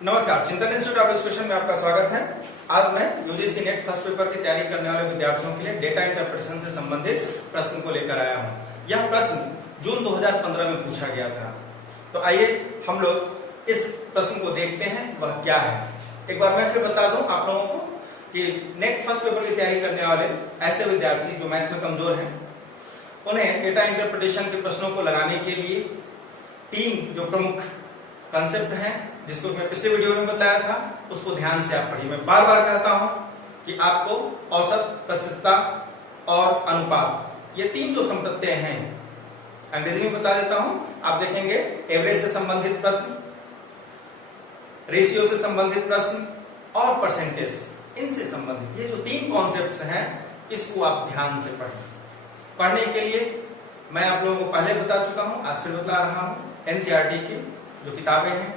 नमस्कार, चिंतन institute of education में आपका स्वागत है। आज मैं यूजीसी नेट फर्स्ट पेपर की तैयारी करने वाले विद्यार्थियों के लिए डेटा इंटरप्रिटेशन से संबंधित प्रश्न को लेकर आया हूं। यह प्रश्न जून 2015 में पूछा गया था। तो आइए हम लोग इस प्रश्न को देखते हैं, वह क्या है। एक बार मैं फिर बता दूं आप लोगों को कि नेट फर्स्ट पेपर की तैयारी करने वाले ऐसे विद्यार्थी जो मैथ में कमजोर हैं, उन्हें डेटा इंटरप्रिटेशन के प्रश्नों को लगाने के लिए तीन जो प्रमुख कंसेप्ट हैं, जिसको मैं पिछले वीडियो में बताया था, उसको ध्यान से आप पढ़िए। मैं बार बार कहता हूं कि आपको औसत, प्रतिशतता और अनुपात, ये तीन जो संपत्तियां हैं, अंग्रेजी में बता देता हूं। आप देखेंगे एवरेज से संबंधित प्रश्न, रेशियो से संबंधित प्रश्न और परसेंटेज, इनसे संबंधित ये जो तीन कॉन्सेप्ट्स हैं, इसको आप ध्यान से पढ़ें। पढ़ने के लिए मैं आप लोगों को पहले बता चुका हूं, आज फिर बता रहा हूं। एनसीईआरटी की जो किताबें हैं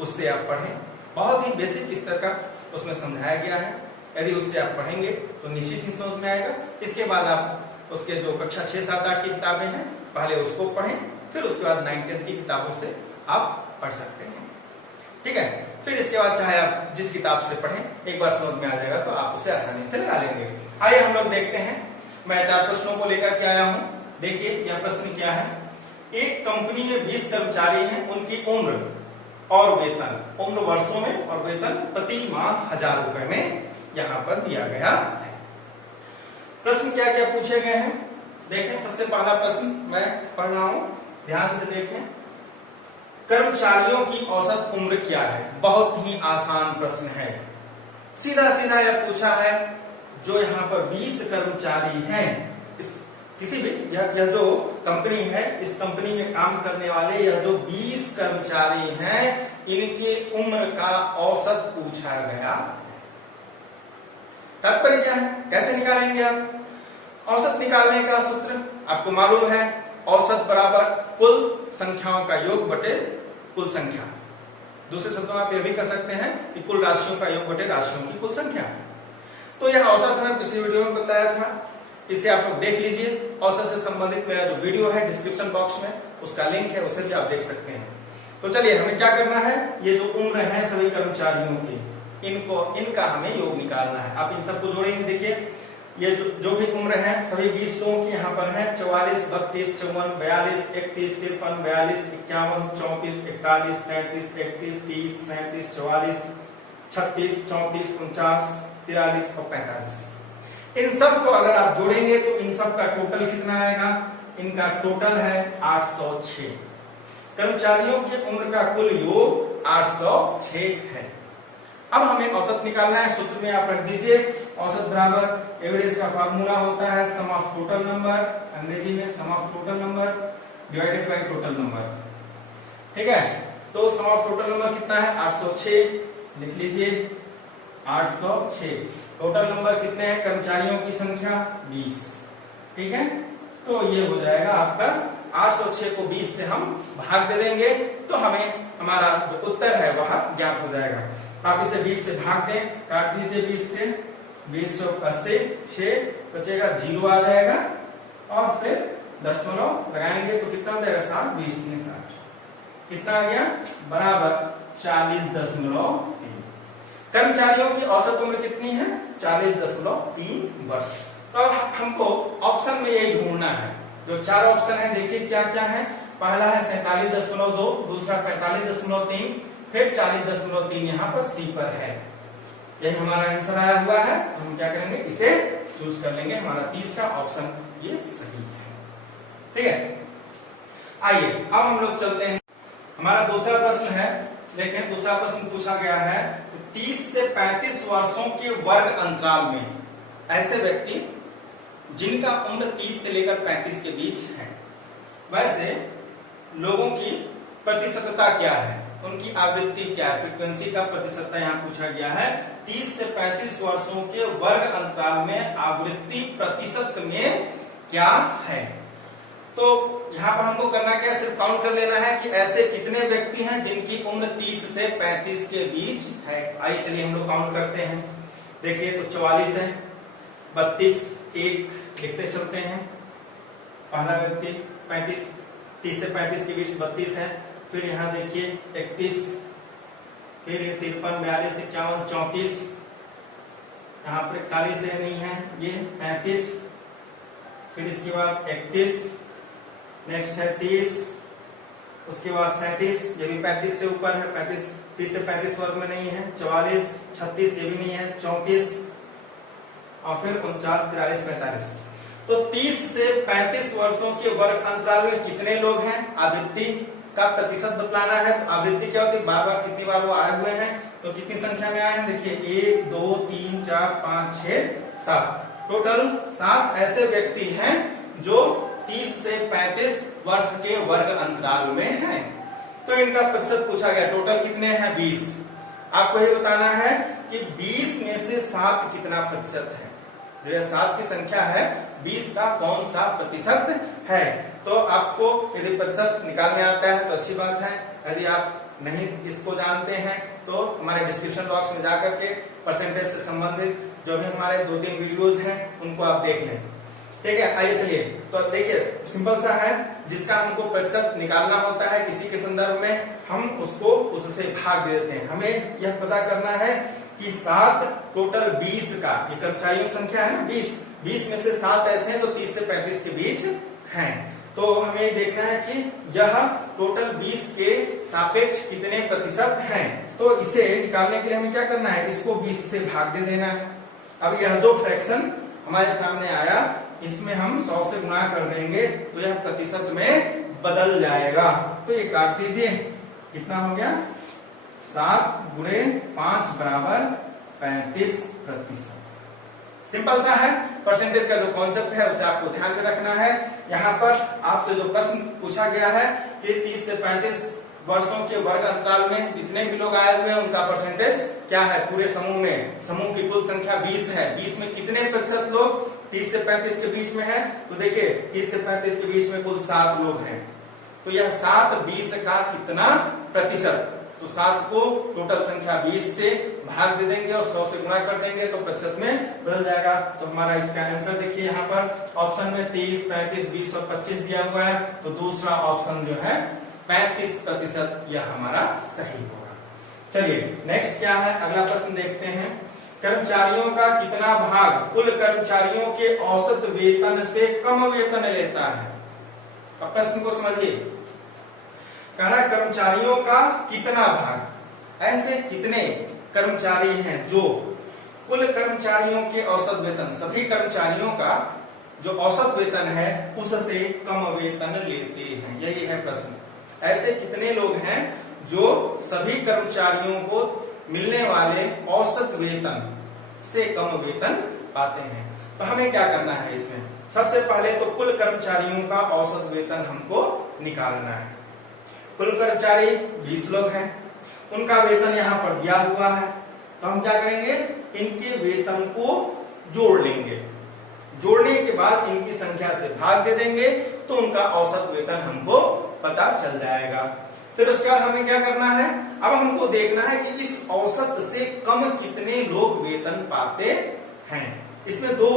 उससे आप पढ़ें। बहुत ही बेसिक स्तर का उसमें समझाया गया है। यदि उससे आप पढ़ेंगे तो निश्चित ही समझ में आएगा। इसके बाद आप उसके जो कक्षा 6, 7, 8 की किताबें हैं, पहले उसको पढ़ें, फिर उसके बाद 9, 10 की किताबों से आप पढ़ सकते हैं। ठीक है, फिर इसके बाद चाहे आप जिस किताब से पढ़ें, एक बार समझ में आ जाएगा तो आप उसे आसानी से लगा लेंगे। आइए हम लोग देखते हैं। मैं 4 प्रश्नों को लेकर के आया हूं। देखिए यह प्रश्न क्या है। एक कंपनी में 20 कर्मचारी हैं, उनकी उम्र और वेतन, उम्र वर्षों में और वेतन प्रति माह 1000 रुपए में यहां पर दिया गया है। प्रश्न क्या क्या पूछे गए हैं, देखें। सबसे पहला प्रश्न मैं पढ़ रहा हूं, ध्यान से देखें। कर्मचारियों की औसत उम्र क्या है? बहुत ही आसान प्रश्न है। सीधा सीधा यह पूछा है, जो यहां पर 20 कर्मचारी हैं, किसी भी यह जो कंपनी है, इस कंपनी में काम करने वाले यह जो 20 कर्मचारी हैं, इनके उम्र का औसत पूछा गया। तात्पर्य क्या है, कैसे निकालेंगे आप? औसत निकालने का सूत्र आपको मालूम है, औसत बराबर कुल संख्याओं का योग बटे कुल संख्या। दूसरे शब्दों में आप यह भी कह सकते हैं कि कुल राशियों का योग बटे राशियों की कुल संख्या। तो यह औसत हमें पिछले वीडियो में बताया था, इसे आप लोग देख लीजिए। औसत से संबंधित मेरा जो वीडियो है डिस्क्रिप्शन बॉक्स में उसका लिंक है, उसे भी आप देख सकते हैं। तो चलिए हमें क्या करना है, ये जो उम्र है सभी कर्मचारियों की, इनका हमें योग निकालना है। आप इन सबको जोड़ेंगे। देखिए ये जो भी उम्र है सभी 20 लोगों की यहाँ पर है। 44, 32, 54, 42, 31, 53, 42, 51, 34, 41, 33, 31, 30, 37, 44, 36, 34, 49, 43 और 45। इन सब को अगर आप जोड़ेंगे तो इन सब का टोटल कितना आएगा? इनका टोटल है 806। कर्मचारियों की उम्र का कुल योग 806 है। अब हमें औसत निकालना है। सूत्र में आप रख दीजिए, औसत बराबर एवरेज का फार्मूला होता है सम ऑफ टोटल नंबर, अंग्रेजी में sum of total number divided by total number. ठीक है, तो सम ऑफ टोटल नंबर कितना है? 806 लिख लीजिए। 806 टोटल नंबर कितने हैं? कर्मचारियों की संख्या 20। ठीक है, तो ये हो जाएगा आपका 806 को 20 से हम भाग दे देंगे तो हमें हमारा जो उत्तर है वह ज्ञात हो जाएगा। आप इसे 20 से भाग दें, काट दीजिए 20 से। 20 चौक 80, 6 बचेगा, 0 आ जाएगा और फिर दशमलव लगाएंगे तो कितना हो जाएगा? 7, 20, 60 कितना आ गया? बराबर 40.3। कर्मचारियों की औसत उम्र कितनी है? 40.3 वर्ष। तो अब हमको ऑप्शन में यही ढूंढना है। जो 4 ऑप्शन है देखिए क्या क्या है। पहला है 47.2, दूसरा 45.3, फिर 40.3 यहाँ पर सी पर है। यही हमारा आंसर आया हुआ है। हम क्या करेंगे, इसे चूज कर लेंगे। हमारा तीसरा ऑप्शन ये सही है। ठीक है, आइए अब हम लोग चलते हैं। हमारा दूसरा प्रश्न है। देखें दूसरा प्रश्न पूछा गया है, 30 से 35 वर्षों के वर्ग अंतराल में ऐसे व्यक्ति जिनका उम्र 30 से लेकर 35 के बीच है, वैसे लोगों की प्रतिशतता क्या है, उनकी आवृत्ति क्या है, फ्रीक्वेंसी का प्रतिशतता यहाँ पूछा गया है। 30 से 35 वर्षों के वर्ग अंतराल में आवृत्ति प्रतिशत में क्या है? तो यहाँ पर हमको करना क्या है, सिर्फ काउंट कर लेना है कि ऐसे कितने व्यक्ति हैं जिनकी उम्र 30 से 35 के बीच है। आइए चलिए हम लोग काउंट करते हैं। देखिए तो 44 है, 32, 1 लिखते चलते हैं। पहला व्यक्ति 30 से 35 के बीच 32 है। फिर यहाँ देखिए 31, फिर ये 53, 42, 51, 34, यहाँ पर 41 है नहीं है, ये 33, फिर इसके बाद 31, नेक्स्ट है 30, उसके बाद 37, ये भी 35 से ऊपर है, 35, 30 से 35 वर्ग में नहीं है, 44, 36 ये भी नहीं है, 34 और फिर 49, 43, 45। तो 30 से 35 वर्षों के वर्ग अंतराल में कितने लोग हैं, आवृत्ति का प्रतिशत बतलाना है। तो आवृत्ति क्या होती है, बार बार कितनी बार वो आए हुए हैं, तो कितनी संख्या में आए हैं, देखिए 1, 2, 3, 4, 5, 6, 7, टोटल 7 ऐसे व्यक्ति हैं जो 30 से 35 वर्ष के वर्ग अंतराल में हैं। तो इनका प्रतिशत पूछा गया, टोटल कितने हैं, 20। आपको ये बताना है कि 20 में से 7 कितना प्रतिशत है, जो 7 की संख्या है 20 का कौन सा प्रतिशत है। तो आपको यदि प्रतिशत निकालने आता है तो अच्छी बात है, यदि आप नहीं इसको जानते हैं तो हमारे डिस्क्रिप्शन बॉक्स में जाकर के परसेंटेज से संबंधित जो भी हमारे 2-3 वीडियोस हैं उनको आप देख लें। ठीक है, आइए चलिए, तो देखिए सिंपल सा है, जिसका हमको प्रतिशत निकालना होता है किसी के संदर्भ में, हम उसको उससे भाग दे देते हैं। हमें यह पता करना है कि 7 टोटल 20 का, ये कर्मचारियों की संख्या है ना 20 में से 7 ऐसे हैं तो 30 से 35 के बीच हैं। तो हमें देखना है कि यह टोटल 20 के सापेक्ष कितने प्रतिशत हैं। तो इसे निकालने के लिए हमें क्या करना है, इसको 20 से भाग दे देना है। अब यह जो फ्रैक्शन हमारे सामने आया, इसमें हम 100 से गुणा कर देंगे तो यह प्रतिशत में बदल जाएगा। तो ये काट दीजिए, कितना हो गया, 7 गुणे 5 बराबर 35%। सिंपल सा है, परसेंटेज का जो कॉन्सेप्ट है उसे आपको ध्यान में रखना है। यहाँ पर आपसे जो प्रश्न पूछा गया है कि 30 से 35 वर्षों के वर्ग अंतराल में जितने भी लोग आए हुए हैं उनका परसेंटेज क्या है पूरे समूह में। समूह की कुल संख्या 20 है, 20 में कितने प्रतिशत लोग 30 से 35 के बीच में है, तो देखिए 30 से 35 के बीच में कुल 7 लोग हैं। तो यह 7 20 का कितना प्रतिशत, तो 7 को टोटल संख्या 20 से भाग दे देंगे और 100 से गुणा कर देंगे तो प्रतिशत में बदल जाएगा। तो हमारा इसका आंसर देखिए यहाँ पर ऑप्शन में 30, 35, 20 और 25 दिया हुआ है, तो दूसरा ऑप्शन जो है 35% यह हमारा सही होगा। चलिए नेक्स्ट क्या है, अगला प्रश्न देखते हैं। कर्मचारियों का कितना भाग कुल कर्मचारियों के औसत वेतन से कम वेतन लेता है। अब प्रश्न को समझिए, कह रहा कर्मचारियों का कितना भाग, ऐसे कितने कर्मचारी हैं जो कुल कर्मचारियों के औसत वेतन, सभी कर्मचारियों का जो औसत वेतन है उससे कम वेतन लेते हैं, यही है प्रश्न। ऐसे कितने लोग हैं जो सभी कर्मचारियों को मिलने वाले औसत वेतन से कम वेतन पाते हैं। तो हमें क्या करना है इसमें, सबसे पहले तो कुल कर्मचारियों का औसत वेतन हमको निकालना है। कुल कर्मचारी 20 लोग हैं, उनका वेतन यहाँ पर दिया हुआ है, तो हम क्या करेंगे, इनके वेतन को जोड़ लेंगे। जोड़ने के बाद इनकी संख्या से भाग दे देंगे तो उनका औसत वेतन हमको पता चल जाएगा। फिर उसके बाद हमें क्या करना है, अब हमको देखना है कि इस औसत से कम कितने लोग वेतन पाते हैं। इसमें 2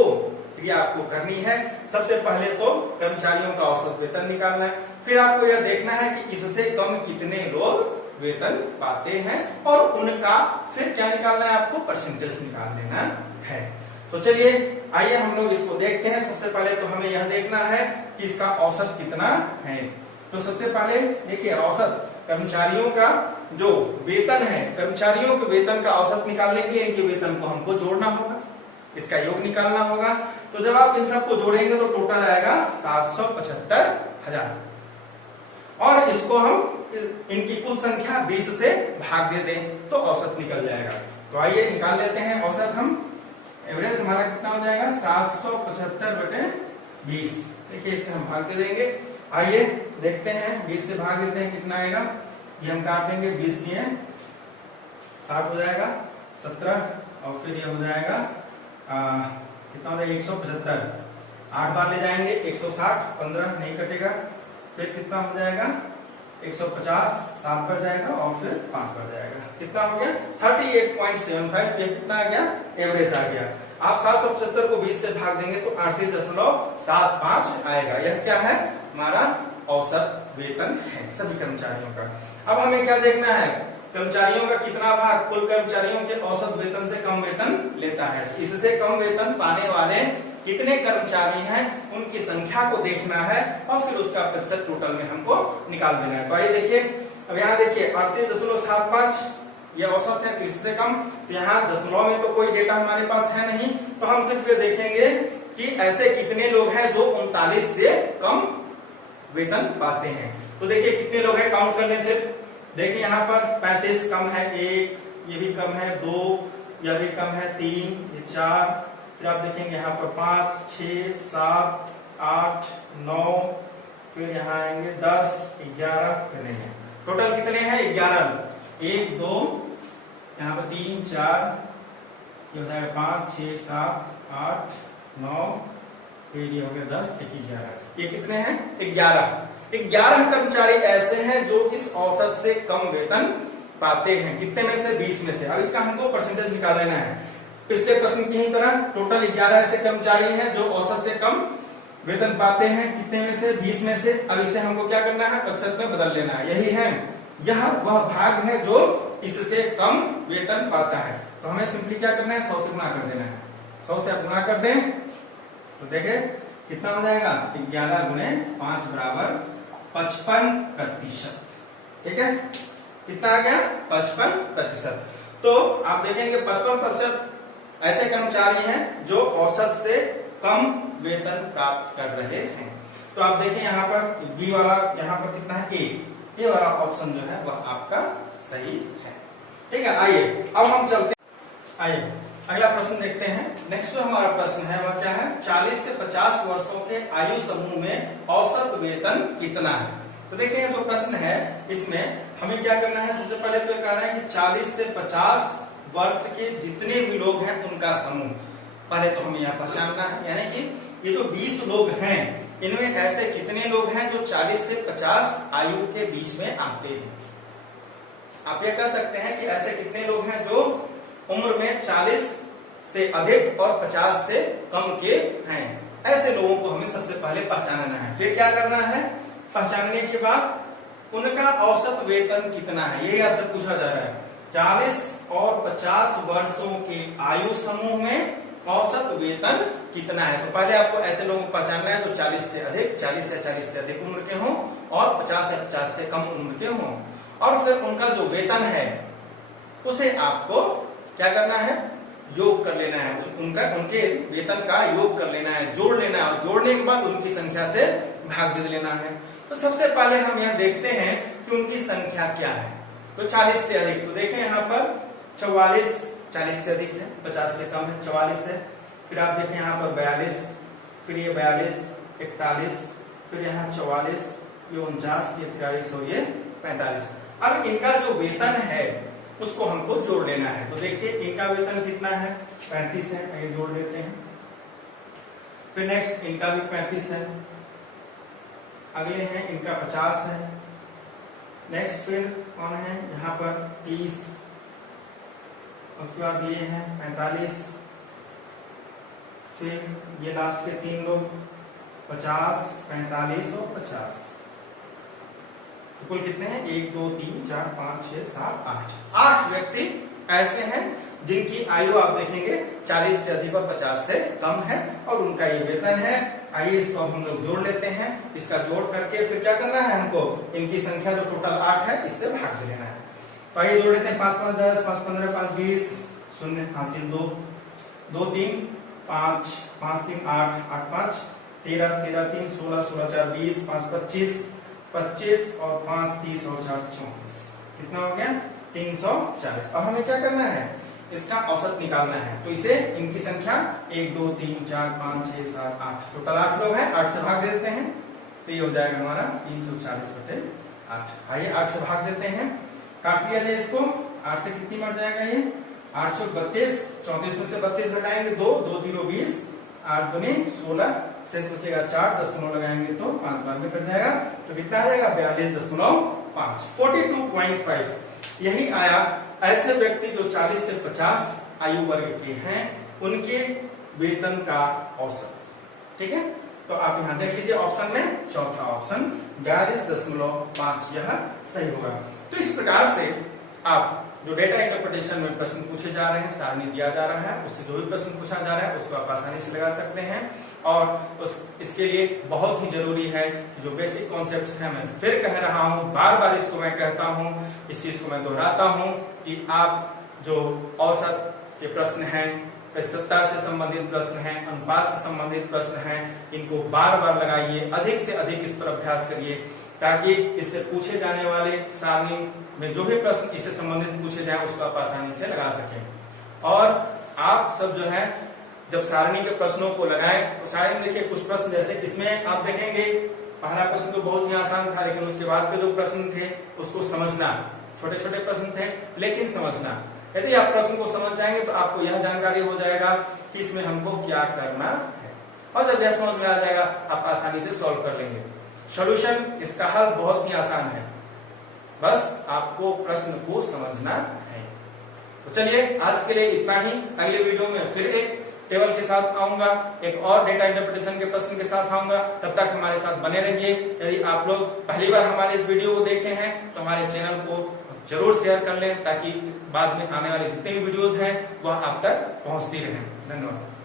क्रिया आपको करनी है। सबसे पहले तो कर्मचारियों का औसत वेतन निकालना है, फिर आपको यह देखना है कि इससे कम कितने लोग वेतन पाते हैं और उनका फिर क्या निकालना है, आपको परसेंटेज निकाल लेना है। तो चलिए आइए हम लोग इसको देखते हैं। सबसे पहले तो हमें यह देखना है कि इसका औसत कितना है। तो सबसे पहले देखिए, औसत कर्मचारियों का जो वेतन है, कर्मचारियों के वेतन का औसत निकालने के लिए इनके वेतन को हमको जोड़ना होगा, इसका योग निकालना होगा। तो जब आप इन सबको जोड़ेंगे तो टोटल आएगा 775,000 और इसको हम इनकी कुल संख्या 20 से भाग दे दें तो औसत निकल जाएगा। तो आइए निकाल लेते हैं औसत। हम एवरेज हमारा कितना हो जाएगा, 775/20। देखिए इससे हम भाग दे देंगे। आइए देखते हैं, 20 से भाग देते हैं कितना आएगा। ये हम काट देंगे, 20 दिए 60 हो जाएगा, 17 और फिर ये हो जाएगा कितना हो जाएगा 175। 8 बार ले जाएंगे 160, 15 नहीं कटेगा, फिर कितना हो जाएगा 150, 7 बढ़ जाएगा और फिर 5 बढ़ जाएगा, कितना हो गया 38.75। ये कितना आ गया, एवरेज आ गया। आप 775 को 20 से भाग देंगे तो 38.75 आएगा। यह क्या है, हमारा औसत वेतन है सभी कर्मचारियों का। अब हमें क्या देखना है, कर्मचारियों का कितना भाग कुल कर्मचारियों के औसत वेतन से कम वेतन लेता है। इससे कम वेतन पाने वाले कितने कर्मचारी हैं उनकी संख्या को देखना है और फिर उसका प्रतिशत टोटल में हमको निकाल देना है। तो आइए देखिए, अब यहाँ देखिए 38.75 यह औसत है, तो इससे कम, तो यहाँ दशमलव में तो कोई डेटा हमारे पास है नहीं, तो हम सिर्फ ये देखेंगे कि ऐसे कितने लोग हैं जो 39 से कम वेतन पाते हैं। तो देखिए कितने लोग हैं, काउंट कर लें सिर्फ। देखिए यहाँ पर 35 कम है, 1 ये भी कम है, 2 यह भी कम है, 3 ये 4, फिर आप देखेंगे यहाँ पर 5 6 7 8 9, फिर यहाँ आएंगे 10 11, फिर नहीं है, टोटल कितने हैं 11, 1 2 यहाँ पर 3 4, ये हो जाएगा 5 6 7 8 9, फिर ये हो गया 10 11, ये कितने हैं 11 कर्मचारी ऐसे हैं जो इस औसत से कम वेतन पाते हैं। कितने में से 20 में से। अब इसका हमको परसेंटेज निकाल लेना है। पिछले प्रश्न की ही तरह टोटल 11 ऐसे कर्मचारी हैं जो औसत से कम वेतन पाते हैं, कितने में से 20 में से। अब इसे हमको क्या करना है, प्रतिशत में बदल लेना है। यही है, यह वह भाग है जो इससे कम वेतन पाता है। तो हमें सिंपली क्या करना है, 100 से गुणा कर देना है। 100 से गुणा कर दें तो देखे कितना हो जाएगा, 11 गुणे 5 बराबर 55%। ठीक है, कितना आ गया 55%। तो आप देखेंगे 55% ऐसे कर्मचारी हैं जो औसत से कम वेतन प्राप्त कर रहे हैं। तो आप देखें यहाँ पर बी वाला, यहाँ पर कितना है 1, ये वाला ऑप्शन जो है वह आपका सही है। ठीक है, आइए अब हम चलते हैं। आइए अगला प्रश्न देखते हैं। नेक्स्ट जो हमारा प्रश्न है वह क्या है, 40 से 50 वर्षों के आयु समूह में औसत वेतन कितना है। तो देखिए जो प्रश्न है इसमें हमें क्या करना है, सबसे पहले तो कहना है कि 40 से 50 वर्ष के जितने भी लोग हैं उनका समूह पहले तो हमें यहाँ पहचानना है। यानी कि ये जो 20 लोग हैं इनमें ऐसे कितने लोग हैं जो 40 से 50 आयु के बीच में आते हैं। आप ये कह सकते हैं कि ऐसे कितने लोग हैं जो उम्र में 40 से अधिक और 50 से कम के हैं। ऐसे लोगों को हमें सबसे पहले पहचानना है। फिर क्या करना है, पहचानने के बाद उनका औसत वेतन कितना है, यही आपसे पूछा जा रहा है। 40 और 50 वर्षों के आयु समूह में औसत वेतन कितना है। तो पहले आपको ऐसे लोगों को पहचानना है जो 40 से अधिक, 40 या 40 से अधिक उम्र के हों और 50 या 50 से कम उम्र के हों, और फिर उनका जो वेतन है उसे आपको क्या करना है, योग कर लेना है। उनके वेतन का योग कर लेना है, जोड़ लेना है, और जोड़ने के बाद उनकी संख्या से भाग दे लेना है। तो सबसे पहले हम यह देखते हैं कि उनकी संख्या क्या है। तो 40 से अधिक, तो देखें यहाँ पर 44, 40 से अधिक है, 50 से कम है, 44 है। फिर आप देखें यहाँ पर 42, फिर ये 42, 41, फिर यहाँ 44, ये 49, ये 43 और ये 45। अब इनका जो वेतन है उसको हमको जोड़ लेना है। तो देखिए इनका वेतन कितना है, 35 है, आइए जोड़ लेते हैं। फिर नेक्स्ट इनका भी 35 है, अगले हैं इनका 50 है, नेक्स्ट फिर कौन है यहाँ पर 30, उसके बाद ये है 45, फिर ये लास्ट के 3 लोग 50, 45 और 50। तो कुल कितने हैं, 1 2 3 4 5 6 7 8 व्यक्ति ऐसे हैं जिनकी आयु आप देखेंगे 40 से अधिक और 50 से कम है और उनका ये वेतन है। आइए इसको हम लोग जोड़ लेते हैं। इसका जोड़ करके फिर क्या करना है हमको, इनकी संख्या जो टोटल 8 है इससे भाग दे लेना है। तो आइए जोड़ लेते हैं, 5 5 10, 5 15, 5 20, 0 हासिल 2 2 3 5 5 3 8 8 5 13 13 3 16 16 4 20 5 25 25 और 5 30 और 4 34, कितना हो गया 340। अब हमें क्या करना है, इसका औसत निकालना है। तो इसे इनकी संख्या 1 2 3 4 5 6 7 8, टोटल 8 लोग हैं, 8 से भाग दे देते हैं तो ये हो जाएगा हमारा 340/8। आइए 8 से भाग देते हैं, काट लिया जाए इसको। 8 से कितनी मर जाएगा ये 832, 34 में से 32 घटाएंगे 2 2 0 20, 8 दूनी 16, शेष बचेगा 4, 10 को 9 लगाएंगे तो 5 बार में कट जाएगा। तो कितना आ जाएगा 42.5, 42.5। यही आया ऐसे व्यक्ति जो 40 से 50 आयु वर्ग के हैं उनके वेतन का औसत। ठीक है, तो आप यहां देख लीजिए ऑप्शन में चौथा ऑप्शन 42.5 यह सही होगा। तो इस प्रकार से आप जो डेटा इंटरप्रिटेशन में प्रश्न पूछे जा रहे हैं, सारणी दिया जा रहा है, उससे जो भी प्रश्न पूछा जा रहा है उसको आप आसानी से लगा सकते हैं। और इसके लिए बहुत ही जरूरी है जो बेसिक कॉन्सेप्ट्स हैं, मैं फिर कह रहा हूं, बार बार इसको मैं कहता हूं, इस चीज को मैं दोहराता हूं कि आप जो औसत के प्रश्न हैं, प्रतिशतता से संबंधित प्रश्न हैं, अनुपात से संबंधित प्रश्न हैं, इनको बार बार लगाइए, अधिक से अधिक इस पर अभ्यास करिए, ताकि इससे पूछे जाने वाले सारणी में जो भी प्रश्न इससे संबंधित पूछे जाए उसको आप आसानी से लगा सकें। और आप सब जो है जब सारणी के प्रश्नों को लगाएं तो सारणी देखिए कुछ प्रश्न जैसे इसमें आप देखेंगे पहला प्रश्न तो बहुत ही आसान था, लेकिन उसके बाद के जो प्रश्न थे उसको समझना, छोटे छोटे प्रश्न थे लेकिन समझना। यदि आप प्रश्न को समझ जाएंगे तो आपको यह जानकारी हो जाएगा कि इसमें हमको क्या करना है, और जब यह समझ में आ जाएगा आप आसानी से सॉल्व कर लेंगे। सॉल्यूशन, इसका हल बहुत ही आसान है, बस आपको प्रश्न को समझना है। तो चलिए आज के लिए इतना ही। अगले वीडियो में फिर एक टेबल के साथ आऊंगा, एक और डेटा इंटरप्रिटेशन के प्रश्न के साथ आऊंगा। तब तक हमारे साथ बने रहिए। यदि आप लोग पहली बार हमारे इस वीडियो को देखे हैं तो हमारे चैनल को जरूर शेयर कर लें, ताकि बाद में आने वाली जितनी वीडियोस हैं वह आप तक पहुंचती रहें। धन्यवाद।